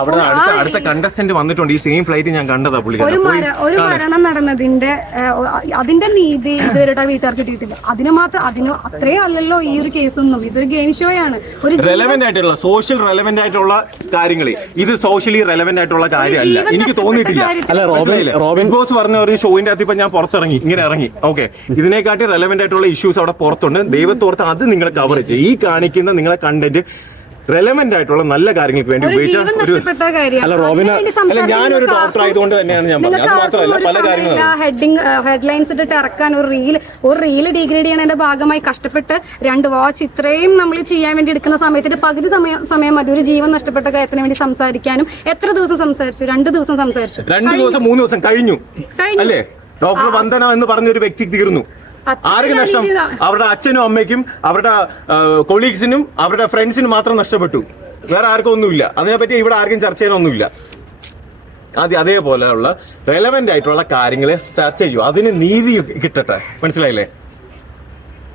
അവിടെ അടുത്ത കണ്ടസ്റ്റന്റ് വന്നിട്ടുണ്ട്. ഈ സെയിം ഫ്ലൈറ്റ് ഞാൻ കണ്ടതാ. ഒരു മരണം നടന്നതിന്റെ അതിന്റെ നീതി ഇതുവരെ വീട്ടുകാർക്ക് കിട്ടിയിട്ടില്ല. അതിന് അത്രേ അല്ലല്ലോ ഈ ഒരു കേസൊന്നും. ഇതൊരു ഗെയിം ഷോ ആണ്. ഒരു റെലവെന്റ് ആയിട്ടുള്ള സോഷ്യൽ റെലവെന്റ് ആയിട്ടുള്ള കാര്യങ്ങളെ ഇത് സോഷ്യലി റെലവെന്റ് ആയിട്ടുള്ള കാര്യമല്ല. എനിക്ക് തോന്നിയിട്ടില്ല. ബിഗ് ബോസ് പറഞ്ഞ ഒരു ഷോയിന്റെ അകത്ത് ഇപ്പൊ ഞാൻ പുറത്തിറങ്ങി ഇങ്ങനെ ഇറങ്ങി. ഓക്കെ, ഇതിനെക്കാട്ടി റെലവെന്റ് ആയിട്ടുള്ള ഇഷ്യൂസ് അവിടെ പുറത്തുണ്ട്. ദൈവത്തോർത്ത് അത് നിങ്ങൾ കവർ ചെയ്യും. ഈ കാണിക്കുന്ന നിങ്ങളെ കണ്ടന്റ് റെലവെന്റ് ആയിട്ടുള്ള നല്ല കാര്യങ്ങൾക്ക് വേണ്ടി ഞാനൊരു ഡോക്ടർ ആയതുകൊണ്ട് തന്നെയാണ് ഞാൻ പറഞ്ഞത്. അത് മാത്രമല്ല പല കാര്യങ്ങളും ഹെഡ്ലൈൻസ് ഇട്ടിട്ട് ഇറക്കാൻ ഒരു റീല് ഡിഗ്രേഡ് ചെയ്യണതിന്റെ ഭാഗമായി കഷ്ടപ്പെട്ട് 2 വാച്ച് ഇത്രയും നമ്മൾ ചെയ്യാൻ വേണ്ടി എടുക്കുന്ന സമയത്തിന്റെ പകുതി സമയം മതി ഒരു ജീവൻ നഷ്ടപ്പെട്ട കാര്യത്തിന് വേണ്ടി സംസാരിക്കാനും. എത്ര ദിവസം സംസാരിച്ചു? 2 ദിവസം സംസാരിച്ചു. 2 ദിവസം 3 ദിവസം കഴിഞ്ഞു അല്ലേ? ഡോക്ടർ വന്ദന എന്ന് പറഞ്ഞൊരു വ്യക്തി തീർന്നു. ആർക്ക് നഷ്ടം? അവരുടെ അച്ഛനും അമ്മയ്ക്കും അവരുടെ കൊളീഗ്സിനും അവരുടെ ഫ്രണ്ട്സിനും മാത്രം നഷ്ടപ്പെട്ടു. വേറെ ആർക്കും ഒന്നുമില്ല. അതിനെപ്പറ്റി ഇവിടെ ആർക്കും ചർച്ച ചെയ്യാനൊന്നുമില്ല. അതേപോലെയുള്ള റെലവെന്റ് ആയിട്ടുള്ള കാര്യങ്ങൾ ചർച്ച ചെയ്യൂ. അതിന് നീതി കിട്ടട്ടെ. മനസ്സിലായില്ലേ?